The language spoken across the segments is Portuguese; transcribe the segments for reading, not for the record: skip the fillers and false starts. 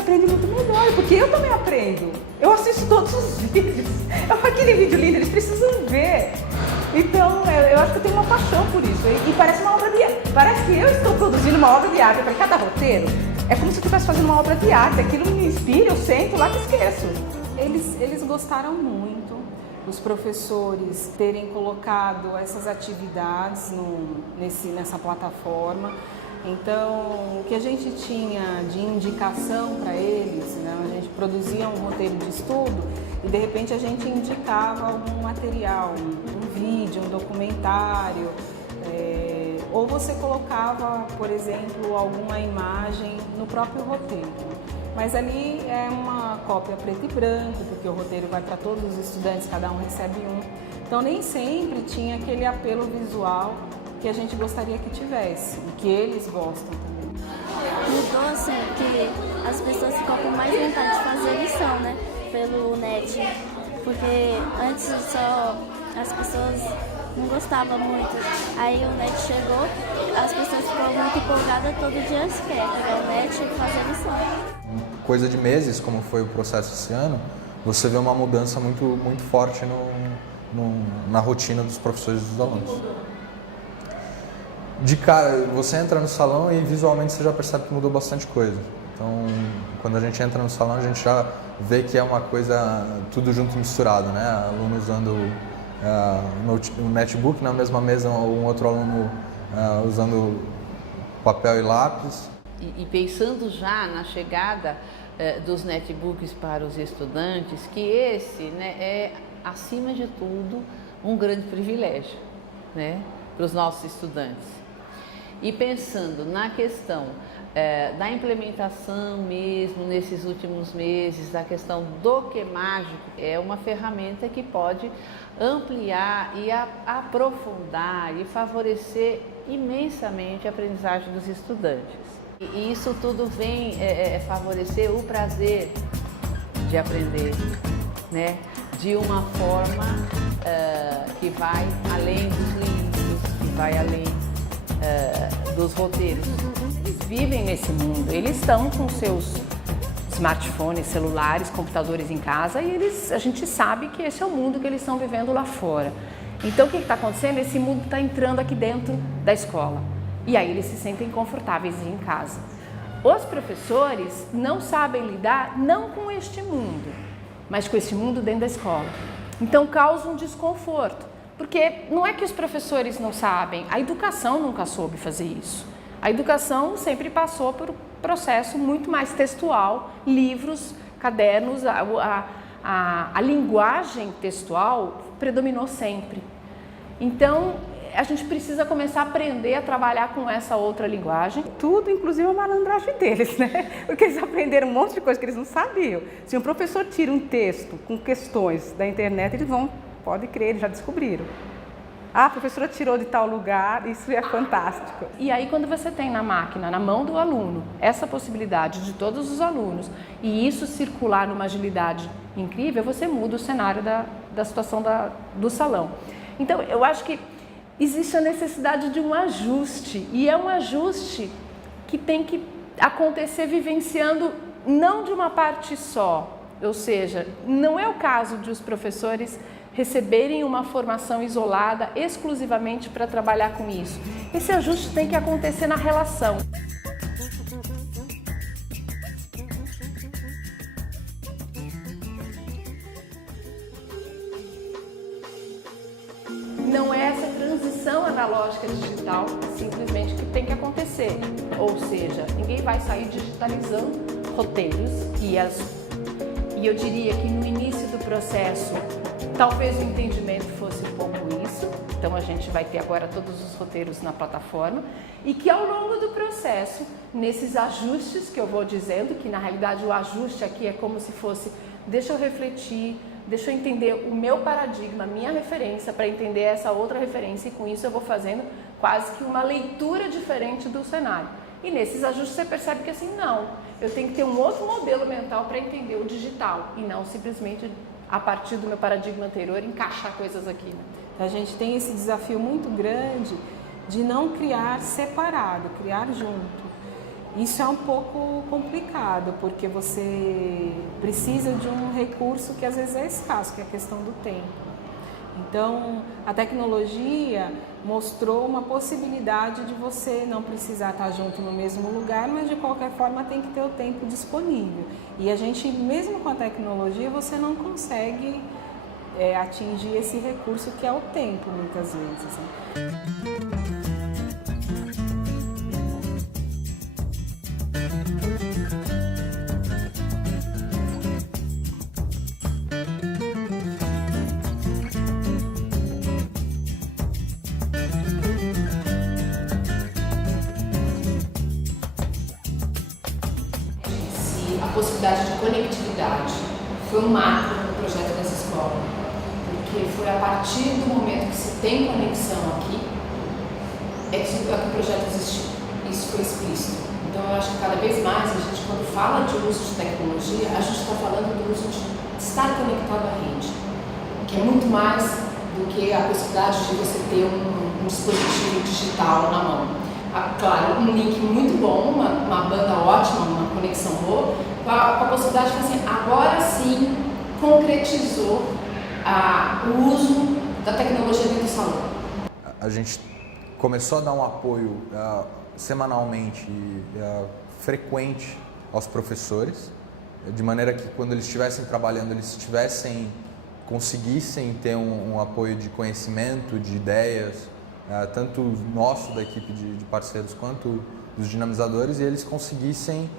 aprende muito melhor, porque eu também aprendo. Eu assisto todos os vídeos. Aquele vídeo lindo, eles precisam ver. Então, eu acho que eu tenho uma paixão por isso. E parece uma obra de arte. Parece que eu estou produzindo uma obra de arte para cada roteiro. É como se eu estivesse fazendo uma obra de arte. Aquilo me inspira, eu sento lá e esqueço. Eles gostaram muito, os professores terem colocado essas atividades nessa plataforma. Então, o que a gente tinha de indicação para eles, né? A gente produzia um roteiro de estudo e de repente a gente indicava algum material, um vídeo, um documentário, ou você colocava, por exemplo, alguma imagem no próprio roteiro. Mas ali é uma cópia preto e branco, porque o roteiro vai para todos os estudantes, cada um recebe um. Então nem sempre tinha aquele apelo visual que a gente gostaria que tivesse e que eles gostam também. Mudou assim, que as pessoas ficam com mais vontade de fazer lição, né? Pelo net, porque antes só as pessoas não gostavam muito. Aí o net chegou, as pessoas ficam muito empolgadas, todo dia eles querem pegar o net e fazer lição. Coisa de meses, como foi o processo esse ano, você vê uma mudança muito forte na rotina dos professores e dos alunos. De cara, você entra no salão e visualmente você já percebe que mudou bastante coisa. Então, quando a gente entra no salão, a gente já vê que é uma coisa tudo junto e misturado, né? Aluno usando o netbook na mesma mesa, um outro aluno usando papel e lápis. E pensando já na chegada dos netbooks para os estudantes, que esse, né, é, acima de tudo, um grande privilégio, né, para os nossos estudantes. E pensando na questão da implementação mesmo nesses últimos meses, da questão do que mágico, é uma ferramenta que pode ampliar e aprofundar e favorecer imensamente a aprendizagem dos estudantes. E isso tudo vem favorecer o prazer de aprender, né? De uma forma que vai além dos livros, que vai além dos roteiros. Eles vivem nesse mundo, eles estão com seus smartphones, celulares, computadores em casa e a gente sabe que esse é o mundo que eles estão vivendo lá fora. Então o que está acontecendo? Esse mundo está entrando aqui dentro da escola e aí eles se sentem confortáveis em casa. Os professores não sabem lidar não com este mundo, mas com esse mundo dentro da escola. Então causa um desconforto. Porque não é que os professores não sabem, a educação nunca soube fazer isso. A educação sempre passou por um processo muito mais textual, livros, cadernos, a linguagem textual predominou sempre. Então, a gente precisa começar a aprender a trabalhar com essa outra linguagem. Tudo, inclusive a malandragem deles, né? Porque eles aprenderam um monte de coisa que eles não sabiam. Se um professor tira um texto com questões da internet, eles vão... Pode crer, eles já descobriram. Ah, a professora tirou de tal lugar, isso é fantástico. E aí quando você tem na máquina, na mão do aluno, essa possibilidade de todos os alunos e isso circular numa agilidade incrível, você muda o cenário da situação do salão. Então eu acho que existe a necessidade de um ajuste e é um ajuste que tem que acontecer vivenciando não de uma parte só, ou seja, não é o caso de os professores receberem uma formação isolada exclusivamente para trabalhar com isso. Esse ajuste tem que acontecer na relação. Não é essa transição analógica digital simplesmente que tem que acontecer. Ou seja, ninguém vai sair digitalizando roteiros e eu diria que no início do processo talvez o entendimento fosse um pouco isso, então a gente vai ter agora todos os roteiros na plataforma e que ao longo do processo, nesses ajustes que eu vou dizendo, que na realidade o ajuste aqui é como se fosse, deixa eu refletir, deixa eu entender o meu paradigma, a minha referência para entender essa outra referência e com isso eu vou fazendo quase que uma leitura diferente do cenário. E nesses ajustes você percebe que assim, não, eu tenho que ter um outro modelo mental para entender o digital e não simplesmente a partir do meu paradigma anterior, encaixar coisas aqui. Né? A gente tem esse desafio muito grande de não criar separado, criar junto. Isso é um pouco complicado, porque você precisa de um recurso que às vezes é escasso, que é a questão do tempo. Então, a tecnologia mostrou uma possibilidade de você não precisar estar junto no mesmo lugar, mas de qualquer forma tem que ter o tempo disponível. E a gente, mesmo com a tecnologia, você não consegue atingir esse recurso que é o tempo, muitas vezes, né? A possibilidade de conectividade foi um marco no projeto dessa escola, porque foi a partir do momento que se tem conexão aqui é que o projeto existiu. Isso foi explícito. Então eu acho que cada vez mais a gente, quando fala de uso de tecnologia, a gente está falando do uso de estar conectado à rede, que é muito mais do que a possibilidade de você ter um dispositivo digital na mão. Claro, um link muito bom, uma banda ótima, uma conexão boa, com a possibilidade de fazer assim, agora sim concretizou o uso da tecnologia dentro do salão. A gente começou a dar um apoio semanalmente frequente aos professores, de maneira que quando eles estivessem trabalhando, eles conseguissem ter um apoio de conhecimento, de ideias, tanto nosso da equipe de parceiros quanto dos dinamizadores, e eles conseguissem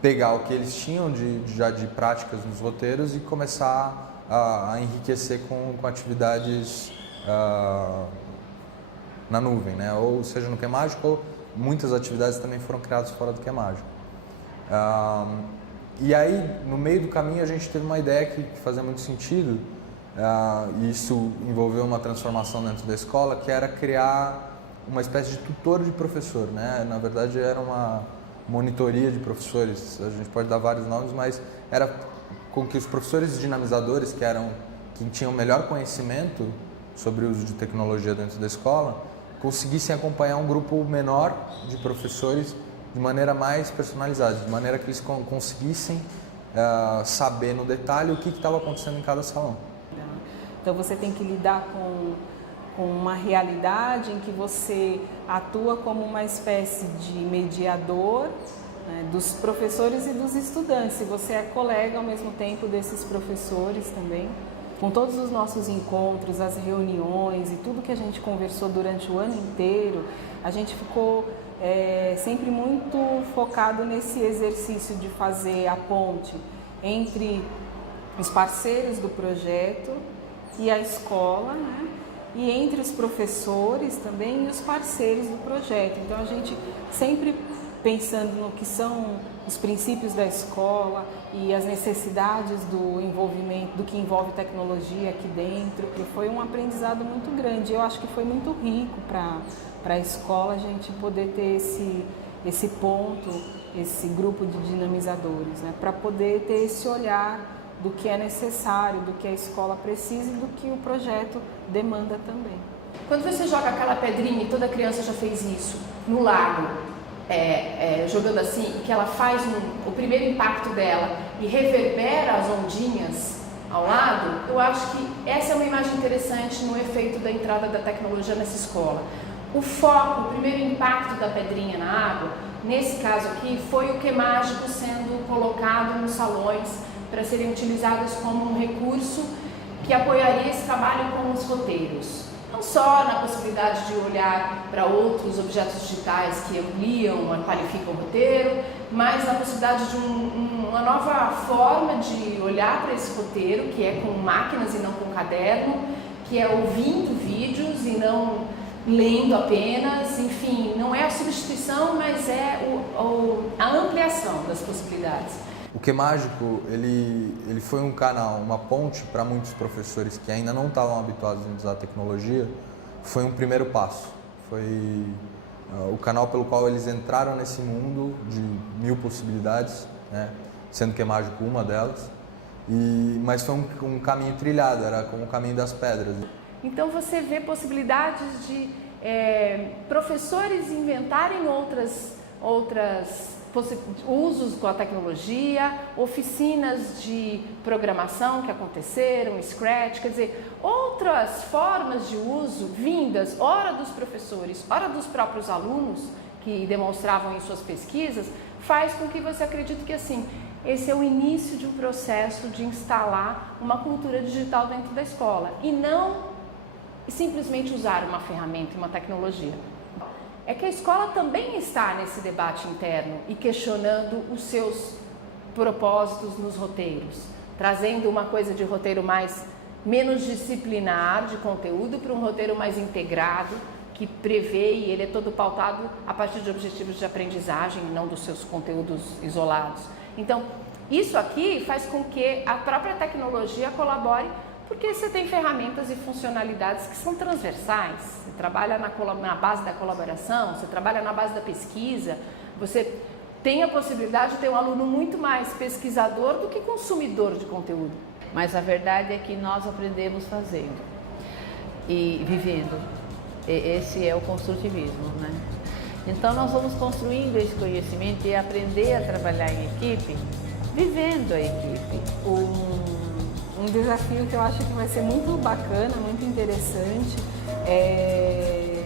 pegar o que eles tinham já de práticas nos roteiros e começar a enriquecer com atividades na nuvem, né? Ou seja, no QMágico, ou muitas atividades também foram criadas fora do QMágico. E aí, no meio do caminho, a gente teve uma ideia que fazia muito sentido, e isso envolveu uma transformação dentro da escola, que era criar uma espécie de tutor de professor, né? Na verdade, era uma monitoria de professores, a gente pode dar vários nomes, mas era com que os professores dinamizadores, que tinham melhor conhecimento sobre o uso de tecnologia dentro da escola, conseguissem acompanhar um grupo menor de professores de maneira mais personalizada, de maneira que eles conseguissem saber no detalhe o que estava acontecendo em cada salão. Então você tem que lidar com uma realidade em que você atua como uma espécie de mediador, né, dos professores e dos estudantes. E você é colega ao mesmo tempo desses professores também. Com todos os nossos encontros, as reuniões e tudo que a gente conversou durante o ano inteiro, a gente ficou sempre muito focado nesse exercício de fazer a ponte entre os parceiros do projeto e a escola, né? E entre os professores também e os parceiros do projeto. Então a gente sempre pensando no que são os princípios da escola e as necessidades do envolvimento, do que envolve tecnologia aqui dentro, que foi um aprendizado muito grande. Eu acho que foi muito rico para a escola a gente poder ter esse ponto, esse grupo de dinamizadores, né? Para poder ter esse olhar do que é necessário, do que a escola precisa e do que o projeto demanda também. Quando você joga aquela pedrinha, e toda criança já fez isso, no lago, jogando assim, que ela faz o primeiro impacto dela e reverbera as ondinhas ao lado, eu acho que essa é uma imagem interessante no efeito da entrada da tecnologia nessa escola. O foco, o primeiro impacto da pedrinha na água, nesse caso aqui, foi o QMágico sendo colocado nos salões para serem utilizados como um recurso que apoiaria esse trabalho com os roteiros. Não só na possibilidade de olhar para outros objetos digitais que ampliam, qualificam o roteiro, mas na possibilidade de uma nova forma de olhar para esse roteiro, que é com máquinas e não com caderno, que é ouvindo vídeos e não lendo apenas, enfim, não é a substituição, mas é a ampliação das possibilidades. O QMágico, ele foi um canal, uma ponte para muitos professores que ainda não estavam habituados a usar a tecnologia, foi um primeiro passo. Foi o canal pelo qual eles entraram nesse mundo de 1000 possibilidades, né? Sendo QMágico uma delas, mas foi um caminho trilhado, era como o caminho das pedras. Então você vê possibilidades de professores inventarem outras usos com a tecnologia, oficinas de programação que aconteceram, Scratch, quer dizer, outras formas de uso vindas, ora dos professores, ora dos próprios alunos que demonstravam em suas pesquisas, faz com que você acredite que assim, esse é o início de um processo de instalar uma cultura digital dentro da escola e não simplesmente usar uma ferramenta e uma tecnologia. É que a escola também está nesse debate interno e questionando os seus propósitos nos roteiros, trazendo uma coisa de roteiro menos disciplinar de conteúdo para um roteiro mais integrado, que prevê e ele é todo pautado a partir de objetivos de aprendizagem e não dos seus conteúdos isolados. Então, isso aqui faz com que a própria tecnologia colabore, porque você tem ferramentas e funcionalidades que são transversais. Você trabalha na base da colaboração, você trabalha na base da pesquisa, você tem a possibilidade de ter um aluno muito mais pesquisador do que consumidor de conteúdo. Mas a verdade é que nós aprendemos fazendo e vivendo. Esse é o construtivismo, né? Então nós vamos construindo esse conhecimento e aprender a trabalhar em equipe, vivendo a equipe. Um desafio que eu acho que vai ser muito bacana, muito interessante, é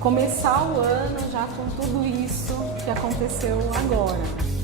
começar o ano já com tudo isso que aconteceu agora.